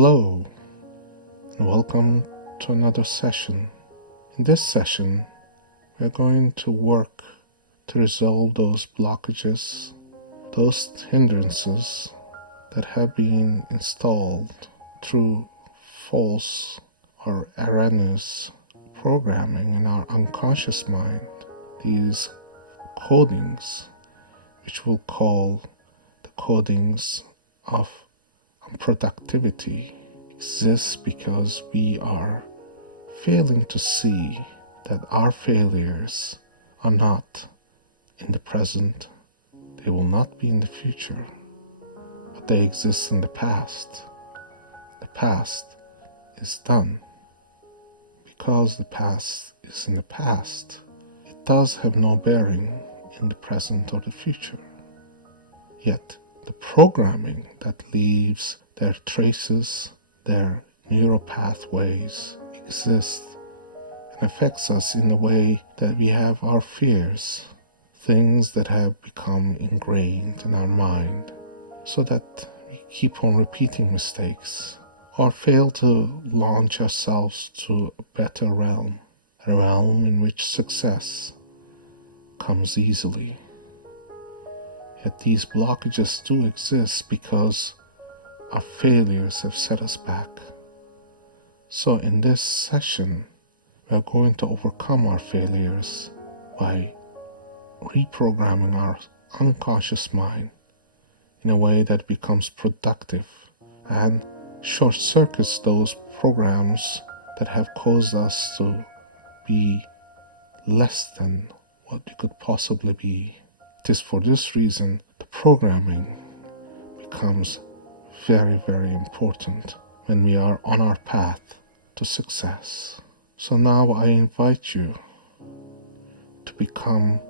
Hello, and welcome to another session. In this session, we're going to work to resolve those blockages, those hindrances that have been installed through false or erroneous programming in our unconscious mind. These codings, which we'll call the codings of unproductivity, exist because we are failing to see that our failures are not in the present, they will not be in the future, but they exist in the past. The past is done. Because the past is in the past, it does have no bearing in the present or the future. Yet, the programming that leaves their traces, their neural pathways exist and affects us in the way that we have our fears, things that have become ingrained in our mind, so that we keep on repeating mistakes or fail to launch ourselves to a better realm, a realm in which success comes easily. Yet these blockages do exist because our failures have set us back. So in this session, we are going to overcome our failures by reprogramming our unconscious mind in a way that becomes productive and short circuits those programs that have caused us to be less than what we could possibly be. It is for this reason the programming becomes very, very important when we are on our path to success. So now I invite you to become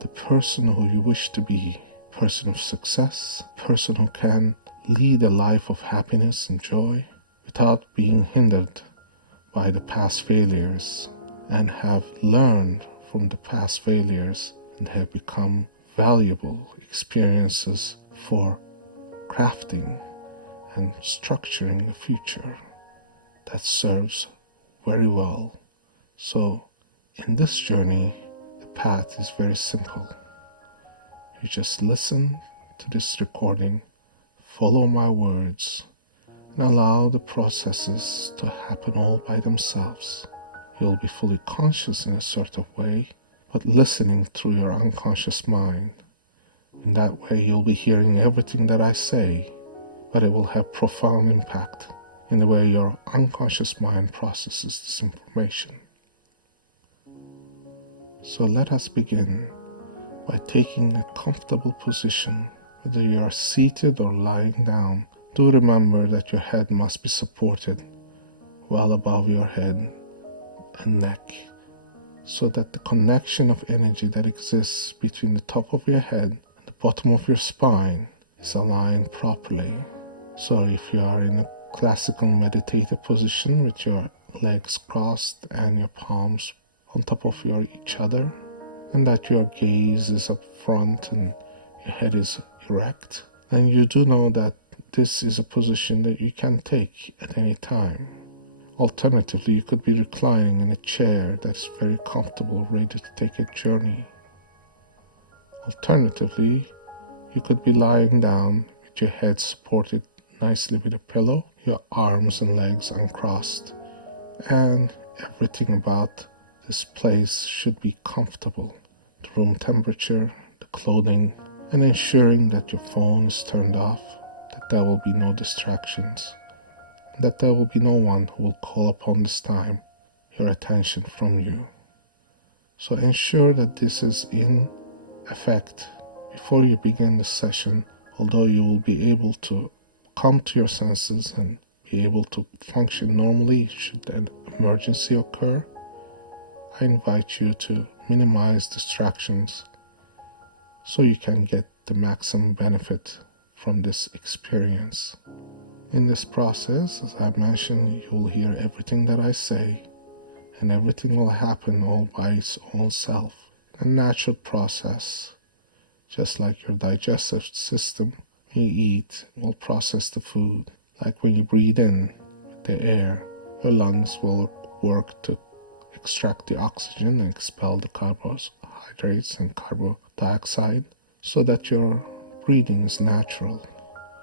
the person who you wish to be, a person of success, a person who can lead a life of happiness and joy without being hindered by the past failures, and have learned from the past failures and have become valuable experiences for crafting and structuring a future that serves very well. So in this journey, the path is very simple. You just listen to this recording, follow my words, and allow the processes to happen all by themselves. You'll be fully conscious in a sort of way, but listening through your unconscious mind. In that way, you'll be hearing everything that I say, but it will have profound impact in the way your unconscious mind processes this information. So let us begin by taking a comfortable position. Whether you are seated or lying down, do remember that your head must be supported well above your head and neck, so that the connection of energy that exists between the top of your head and the bottom of your spine is aligned properly. So if you are in a classical meditative position with your legs crossed and your palms on top of each other, and that your gaze is up front and your head is erect, then you do know that this is a position that you can take at any time. Alternatively, you could be reclining in a chair that is very comfortable, ready to take a journey. Alternatively, you could be lying down with your head supported nicely with a pillow, your arms and legs uncrossed, and everything about this place should be comfortable. The room temperature, the clothing, and ensuring that your phone is turned off, that there will be no distractions, that there will be no one who will call upon this time your attention from you. So ensure that this is in effect before you begin the session, although you will be able to come to your senses and be able to function normally should an emergency occur. I invite you to minimize distractions so you can get the maximum benefit from this experience. In this process, as I mentioned, you will hear everything that I say, and everything will happen all by its own self. A natural process, just like your digestive system. When you eat, will process the food Like when you breathe in the air, your lungs will work to extract the oxygen and expel the carbohydrates and carbon dioxide so that your breathing is natural,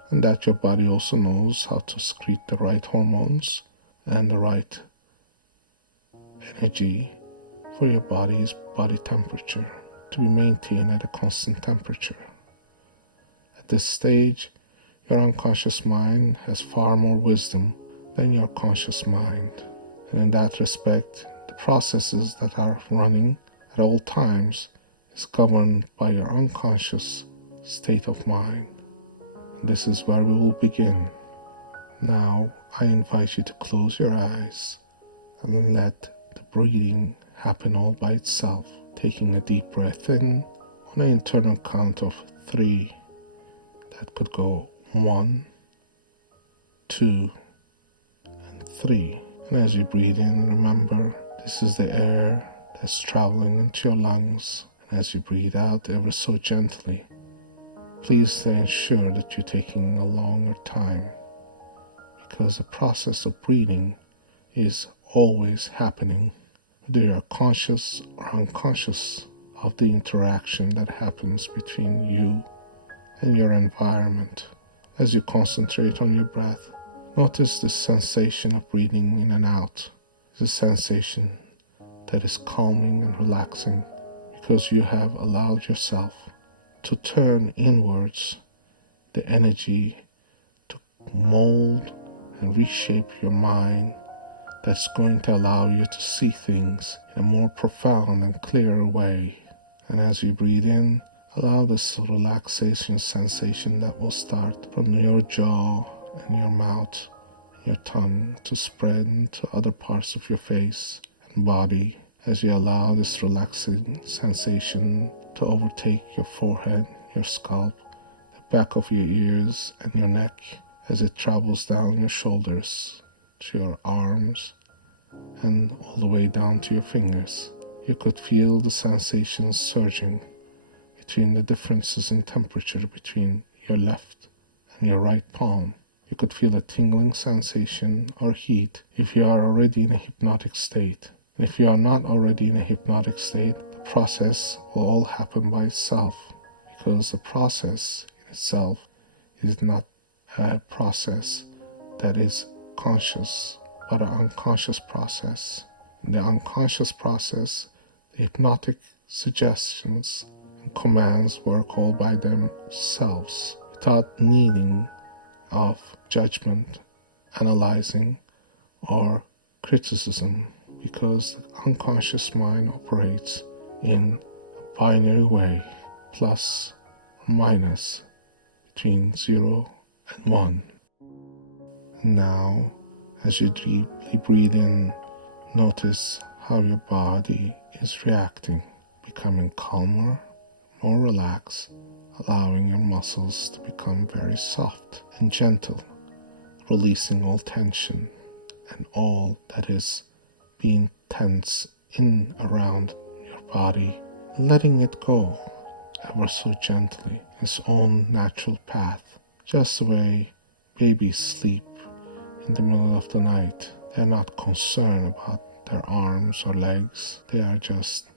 and that your body also knows how to secrete the right hormones and the right energy for your body's body temperature to be maintained at a constant temperature. At this stage, your unconscious mind has far more wisdom than your conscious mind, and in that respect, the processes that are running at all times is governed by your unconscious state of mind. And this is where we will begin. Now, I invite you to close your eyes and let the breathing happen all by itself, taking a deep breath in on an internal count of 3. That could go 1, 2, and 3. And as you breathe in, remember, this is the air that's traveling into your lungs. And as you breathe out ever so gently, please ensure that you're taking a longer time, because the process of breathing is always happening, whether you're conscious or unconscious of the interaction that happens between you and your environment. As you concentrate on your breath, notice the sensation of breathing in and out. It's a sensation that is calming and relaxing because you have allowed yourself to turn inwards the energy to mold and reshape your mind that's going to allow you to see things in a more profound and clearer way. And as you breathe in, allow this relaxation sensation that will start from your jaw and your mouth and your tongue to spread to other parts of your face and body, as you allow this relaxing sensation to overtake your forehead, your scalp, the back of your ears, and your neck, as it travels down your shoulders to your arms and all the way down to your fingers. You could feel the sensations surging between the differences in temperature between your left and your right palm. You could feel a tingling sensation or heat if you are already in a hypnotic state. And if you are not already in a hypnotic state, the process will all happen by itself, because the process in itself is not a process that is conscious, but an unconscious process. In the unconscious process, the hypnotic suggestions and commands work all by themselves without needing of judgment, analyzing, or criticism, because the unconscious mind operates in a binary way, plus or minus, between 0 and 1. Now, as you deeply breathe in, notice how your body is reacting, becoming calmer, more relaxed, allowing your muscles to become very soft and gentle, releasing all tension and all that is being tense in around your body, letting it go ever so gently, its own natural path, just the way babies sleep in the middle of the night. They're not concerned about their arms or legs. They are just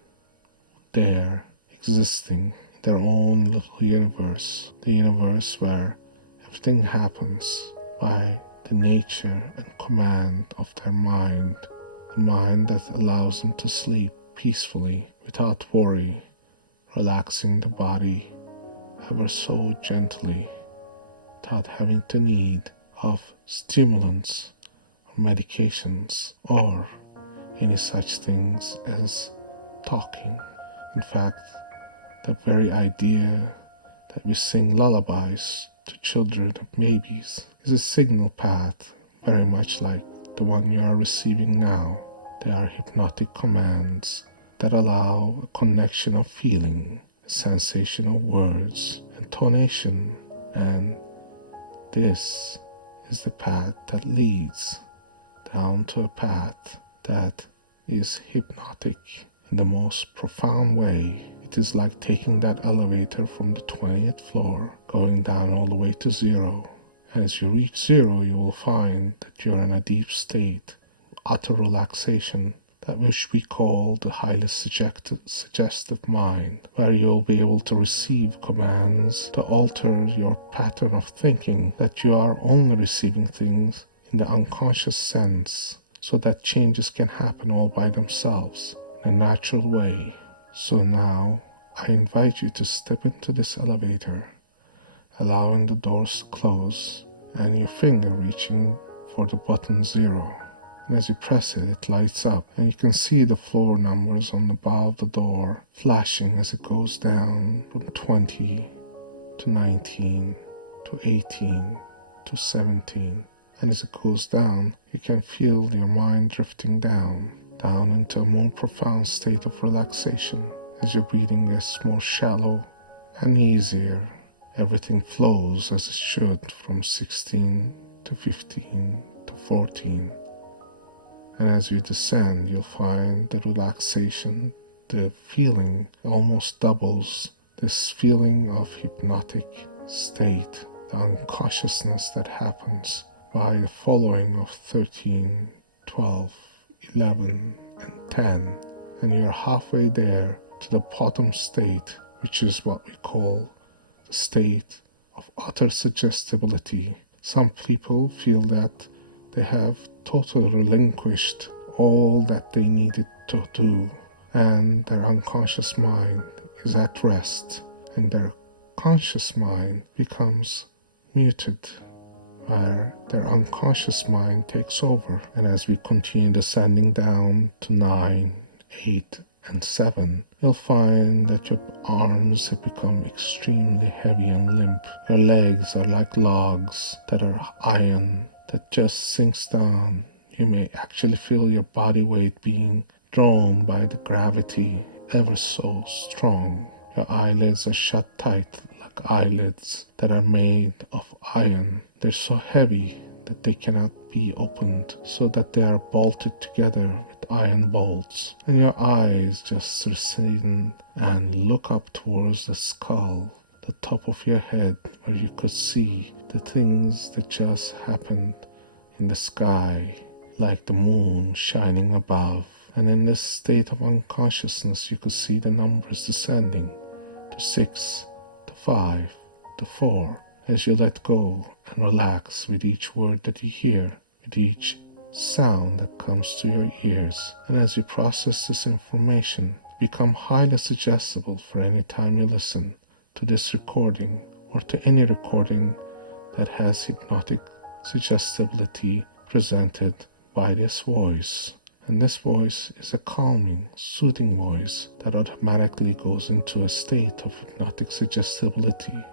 there, existing in their own little universe, the universe where everything happens by the nature and command of their mind, the mind that allows them to sleep peacefully without worry, relaxing the body ever so gently without having to need of stimulants or medications or any such things as talking. In fact, the very idea that we sing lullabies to children and babies is a signal path very much like the one you are receiving now. They are hypnotic commands that allow a connection of feeling, a sensation of words, intonation, and this is the path that leads down to a path that is hypnotic in the most profound way. It is like taking that elevator from the 20th floor, going down all the way to 0, As you reach 0, you will find that you're in a deep state, utter relaxation, that which we call the highly suggestive mind, where you'll be able to receive commands to alter your pattern of thinking, that you are only receiving things in the unconscious sense, so that changes can happen all by themselves in a natural way. So now, I invite you to step into this elevator, allowing the doors to close and your finger reaching for the button 0. And as you press it, it lights up, and you can see the floor numbers on the bow of the door flashing as it goes down from 20 to 19 to 18 to 17. And as it goes down, you can feel your mind drifting down into a more profound state of relaxation. As your breathing gets more shallow and easier, everything flows as it should from 16 to 15 to 14. And as you descend, you'll find the relaxation, the feeling almost doubles. This feeling of hypnotic state, the unconsciousness that happens by the following of 13, 12, 11, and 10. And you're halfway there to the bottom state, which is what we call the state of utter suggestibility. Some people feel that they have totally relinquished all that they needed to do, and their unconscious mind is at rest, and their conscious mind becomes muted, where their unconscious mind takes over. And as we continue descending down to 9, 8, and 7, you'll find that your arms have become extremely heavy and limp. Your legs are like logs that are iron that just sinks down. You may actually feel your body weight being drawn by the gravity ever so strong. Your eyelids are shut tight like eyelids that are made of iron. They're so heavy that they cannot be opened, so that they are bolted together with iron bolts. And your eyes just recede and look up towards the skull, the top of your head, where you could see the things that just happened in the sky, like the moon shining above. And in this state of unconsciousness, you could see the numbers descending to 6, to 5, to 4, as you let go and relax with each word that you hear, with each sound that comes to your ears. And as you process this information, become highly suggestible for any time you listen to this recording or to any recording that has hypnotic suggestibility presented by this voice. And this voice is a calming, soothing voice that automatically goes into a state of hypnotic suggestibility.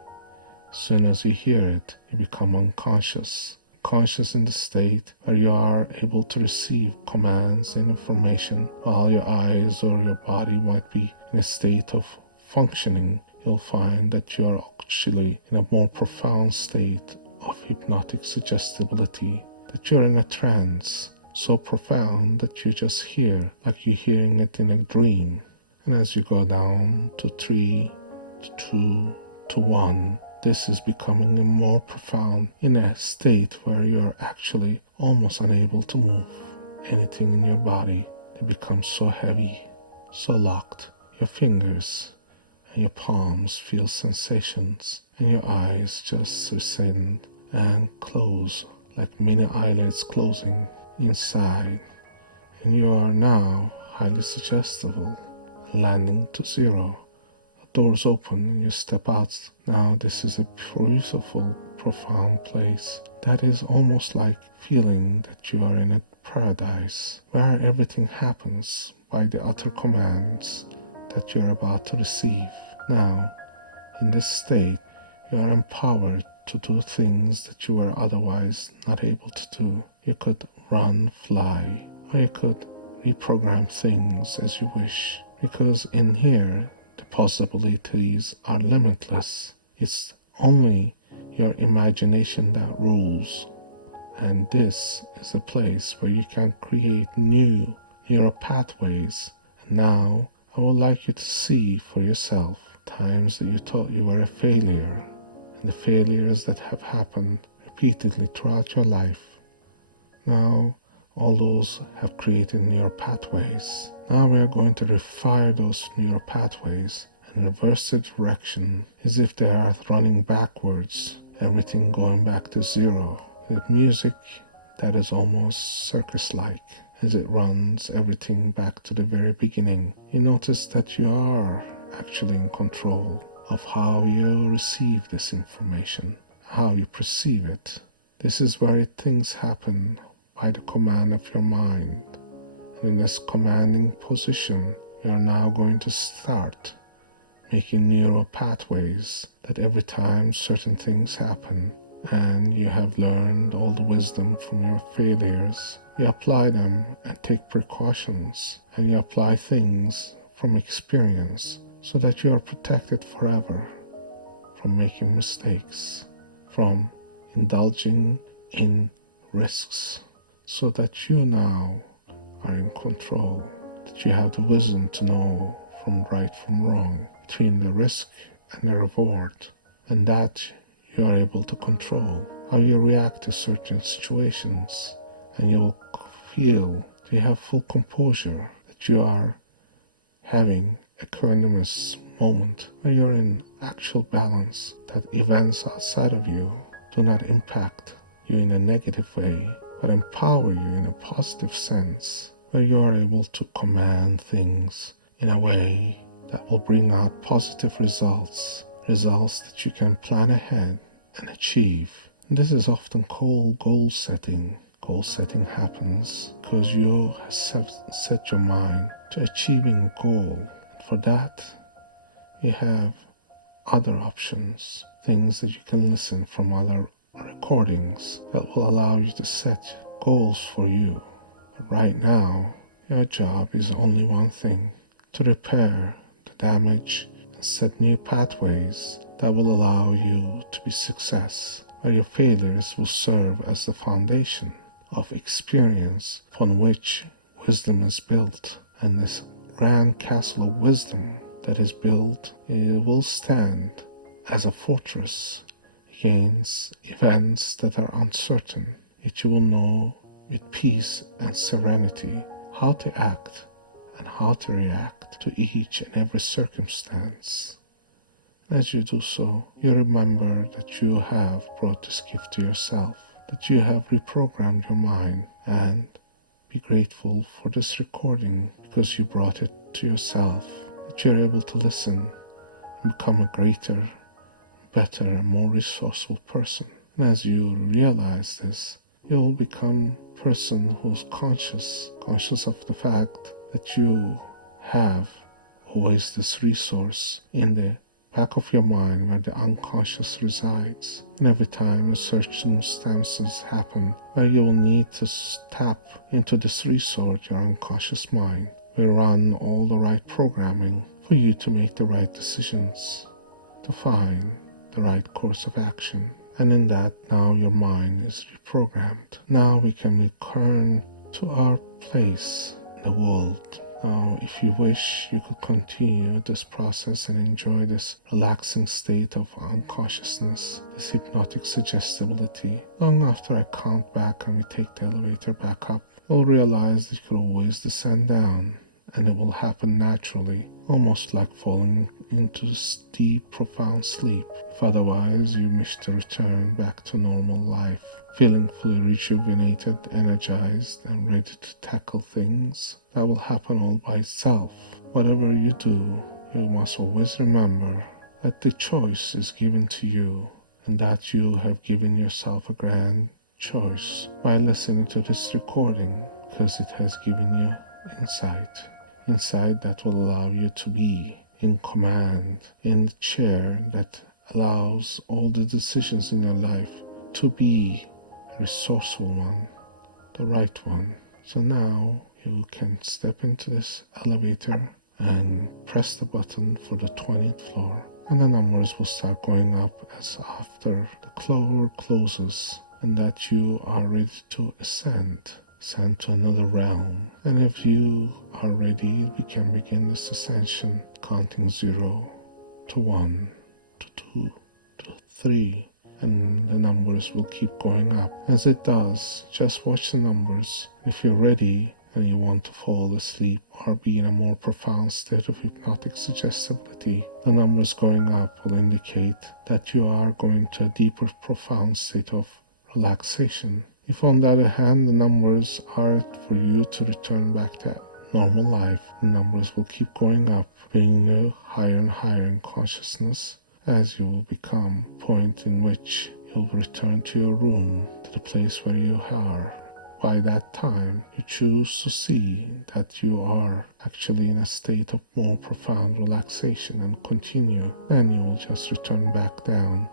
As soon as you hear it, you become unconscious. Conscious in the state where you are able to receive commands and information while your eyes or your body might be in a state of functioning. You'll find that you are actually in a more profound state of hypnotic suggestibility, that you're in a trance so profound that you just hear like you're hearing it in a dream. And as you go down to 3, to 2, to 1, this is becoming more profound in a state where you're actually almost unable to move anything in your body. They become so heavy, so locked. Your fingers and your palms feel sensations, and your eyes just recede and close like mini eyelids closing inside. And you are now highly suggestible, landing to 0. Doors open and you step out. Now this is a beautiful, profound place that is almost like feeling that you are in a paradise where everything happens by the utter commands that you're about to receive. Now, in this state, you are empowered to do things that you were otherwise not able to do. You could run, fly, or you could reprogram things as you wish, because in here, the possibilities are limitless. It's only your imagination that rules. And this is a place where you can create new neural pathways. And now, I would like you to see for yourself times that you thought you were a failure, and the failures that have happened repeatedly throughout your life. Now, all those have created neural pathways. Now we are going to refire those neural pathways and reverse the direction as if they are running backwards, everything going back to zero, with music that is almost circus-like as it runs everything back to the very beginning. You notice that you are actually in control of how you receive this information, how you perceive it. This is where things happen by the command of your mind. And in this commanding position, you are now going to start making neural pathways that every time certain things happen and you have learned all the wisdom from your failures, you apply them and take precautions, and you apply things from experience so that you are protected forever from making mistakes, from indulging in risks, so that you now are in control, that you have the wisdom to know from right from wrong, between the risk and the reward, and that you are able to control how you react to certain situations, and you will feel that you have full composure, that you are having a equanimous moment where you're in actual balance, that events outside of you do not impact you in a negative way, but empower you in a positive sense, where you are able to command things in a way that will bring out positive results that you can plan ahead and achieve. And this is often called goal setting. Goal setting happens because you have set your mind to achieving a goal. And for that, you have other options, things that you can listen from other recordings that will allow you to set goals for you. But right now, your job is only one thing: to repair the damage and set new pathways that will allow you to be success, where your failures will serve as the foundation of experience upon which wisdom is built. And this grand castle of wisdom that is built, it will stand as a fortress against events that are uncertain. Yet you will know with peace and serenity how to act and how to react to each and every circumstance. As you do so, you remember that you have brought this gift to yourself, that you have reprogrammed your mind, and be grateful for this recording because you brought it to yourself, that you're able to listen and become a greater, better, and more resourceful person. And as you realize this, you will become a person who's conscious of the fact that you have always this resource in the back of your mind where the unconscious resides. And every time circumstances happen where you will need to tap into this resource, your unconscious mind will run all the right programming for you to make the right decisions, to find the right course of action. And in that, now your mind is reprogrammed. Now we can return to our place in the world. Now, if you wish, you could continue this process and enjoy this relaxing state of unconsciousness, this hypnotic suggestibility. Long after I count back and we take the elevator back up, you'll realize that you can always descend down, and it will happen naturally, almost like falling into this deep, profound sleep. If otherwise you wish to return back to normal life, feeling fully rejuvenated, energized, and ready to tackle things, that will happen all by itself. Whatever you do, you must always remember that the choice is given to you, and that you have given yourself a grand choice by listening to this recording, because it has given you insight that will allow you to be in command, in the chair that allows all the decisions in your life to be a resourceful one, the right one. So now you can step into this elevator and press the button for the 20th floor, and the numbers will start going up as after the floor closes, and that you are ready to ascend to another realm. And if you are ready, we can begin this ascension, counting 0 to 1 to 2 to 3 and the numbers will keep going up. As it does, just watch the numbers. If you're ready and you want to fall asleep or be in a more profound state of hypnotic suggestibility, the numbers going up will indicate that you are going to a deeper, profound state of relaxation. If on the other hand the numbers are for you to return back to normal life, the numbers will keep going up, bringing you higher and higher in consciousness as you will become a point in which you'll return to your room, to the place where you are. By that time, you choose to see that you are actually in a state of more profound relaxation and continue, then you will just return back down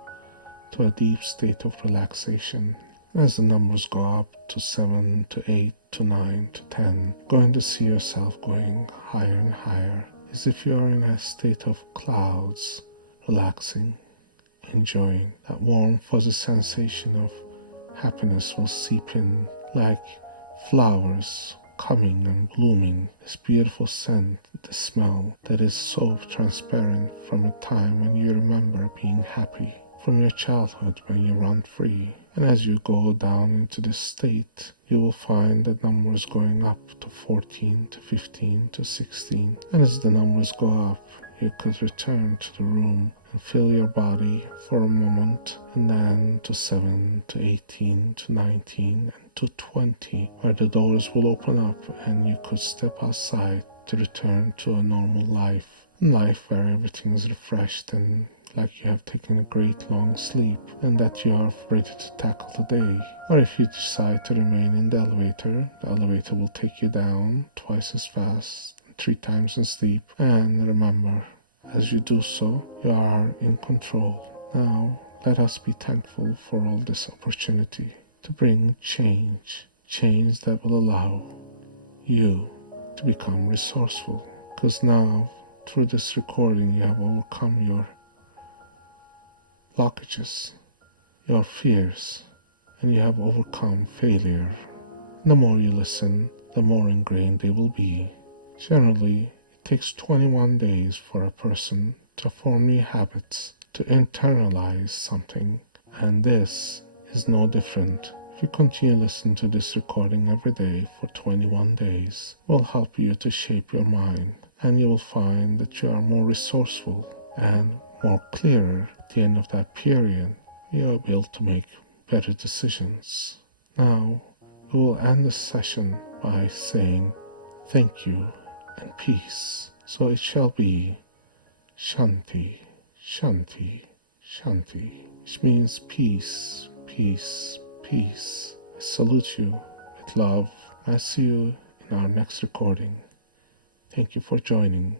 to a deep state of relaxation. As the numbers go up to 7, to 8, to 9, to 10, going to see yourself going higher and higher, as if you are in a state of clouds, relaxing, enjoying. That warm, fuzzy sensation of happiness will seep in like flowers coming and blooming. This beautiful scent, the smell that is so transparent from a time when you remember being happy, from your childhood when you run free. And as you go down into this state, you will find the numbers going up to 14, to 15, to 16. And as the numbers go up, you could return to the room and feel your body for a moment, and then to 7, to 18, to 19, and to 20, where the doors will open up and you could step outside to return to a normal life. A life where everything is refreshed and like you have taken a great long sleep and that you are ready to tackle the day. Or if you decide to remain in the elevator will take you down twice as fast, 3 times as deep. And remember, as you do so, you are in control. Now, let us be thankful for all this opportunity to bring change that will allow you to become resourceful. Because now, through this recording, you have overcome your blockages, your fears, and you have overcome failure. The more you listen, the more ingrained they will be. Generally, it takes 21 days for a person to form new habits, to internalize something, and this is no different. If you continue listening to this recording every day for 21 days, it will help you to shape your mind, and you will find that you are more resourceful and more clearer at the end of that period. You will be able to make better decisions. Now, we will end this session by saying thank you and peace. So it shall be. Shanti, Shanti, Shanti, which means peace, peace, peace. I salute you with love. I see you in our next recording. Thank you for joining.